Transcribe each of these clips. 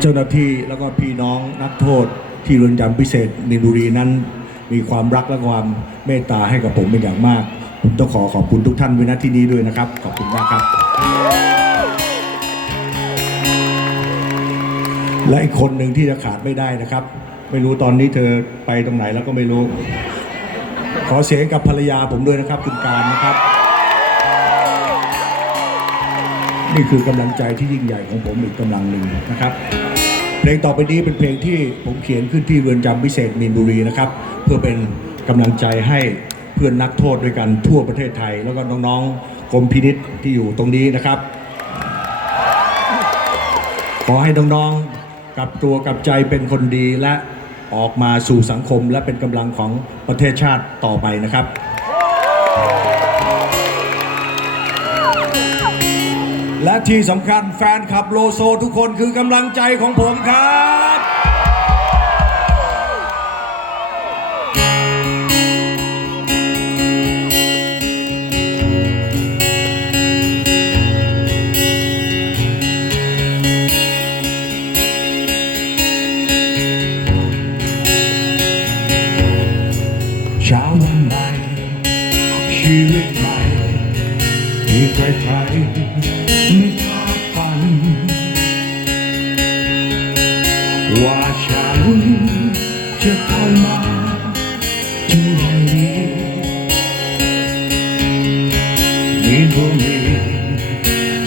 เจ้าหน้าที่แล้วก็พี่น้องนักโทษที่เรือนจำพิเศษนินบุรีนั้น มีความรักและความเมตตาให้กับผมเป็นอย่างมาก ผมต้องขอขอบคุณทุกท่านไว้ณที่นี้ด้วยนะครับ ขอบคุณมากครับ และอีกคนหนึ่งที่จะขาดไม่ได้นะครับ ไม่รู้ตอนนี้เธอไปตรงไหนแล้วก็ไม่รู้ ขอเสียงกับภรรยาผมด้วยนะครับ คุณการนะครับ นี่คือกำลังใจที่ยิ่งใหญ่ของผมอีกกำลังหนึ่งนะครับเพลงต่อไปนี้เป็นเพลงที่ผมเขียนขึ้นที่เรือนจำพิเศษมีนบุรีนะครับ เพื่อเป็นกำลังใจให้เพื่อนนักโทษด้วยกันทั่วประเทศไทย แล้วก็น้องๆกรมพินิษที่อยู่ตรงนี้นะครับ ขอให้น้องๆกลับตัวกลับใจเป็นคนดีและออกมาสู่สังคมและเป็นกำลังของประเทศชาติต่อไปนะครับ และที่สำคัญแฟนคลับโลโซทุกคนคือกำลังใจของผมครับช้าวันใหม่ชีวิตใหม่ที่ใครๆ ไม่คาดฝัน ว่าฉันจะเข้ามาที่แห่งนี้มีดวงมี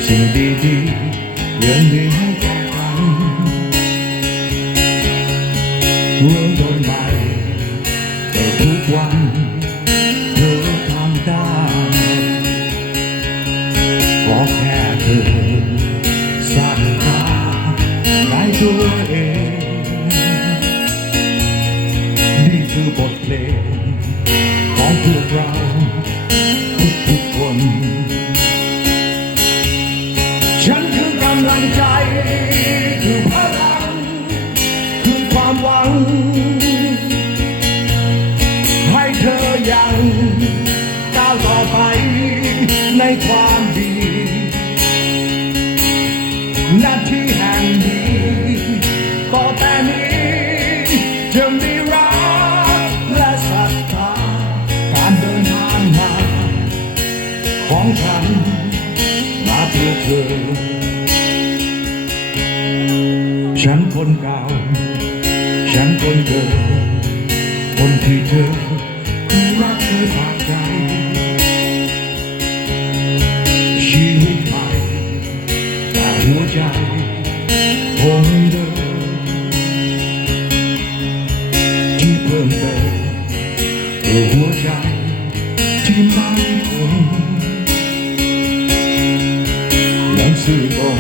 สิ่งดีๆยังมีให้แก่กันเริ่มต้นใหม่แต่ทุกวัน อศรัทธาในตัวเองนี่คือบทเพลงของพวกเราทุกๆคน ฉันคือกำลังใจ คือพลังคือความหวัง ของฉัน มาเพื่อเธอ ฉันคนเก่า ฉันคนเดิมคนที่เธอรักเธอผ่านใจ ชีวิตใหม่แต่หัวใจคงเดิมที่เพิ่มเติมเพื่อหัวใจที่มั่นคง สื่อตรง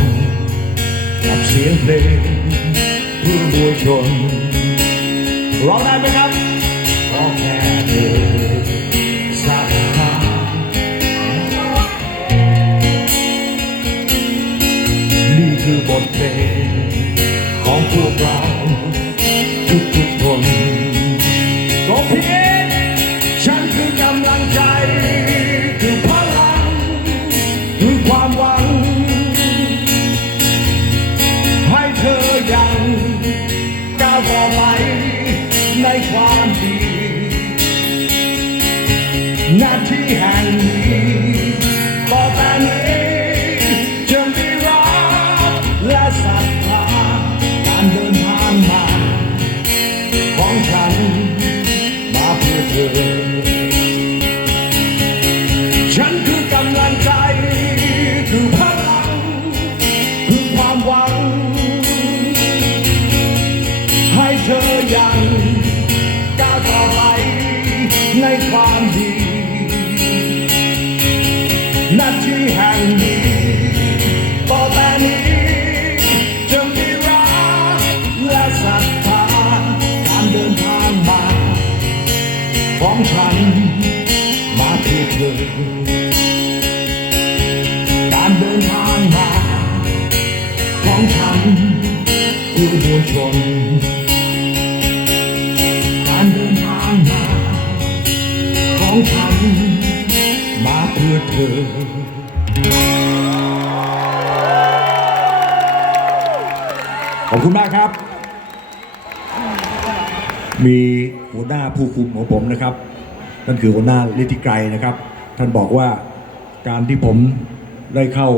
กับเสียงเพลงเพื่อมวลชนร้องได้ไหมครับขอแค่เธอศรัทธานี่คือบทเพลงของพวกเราทุกทุกคนก็เพียงฉันคือกำลังใจ ที่แห่งนี้ น้าที่แห่งนี้ต่อแต่นี้จะมีรักและศรัทธาการเดินทางมาของฉันมาเพื่เธอการเดินทางมาของฉันคือมวลชน พื่อเธอขอบคุณมากครับ มีหัวหน้าผู้คุมของผมนะครับ นั่นคือหัวหน้าลิธิไกรนะครับ ท่านบอกว่าการที่ผมได้เข้า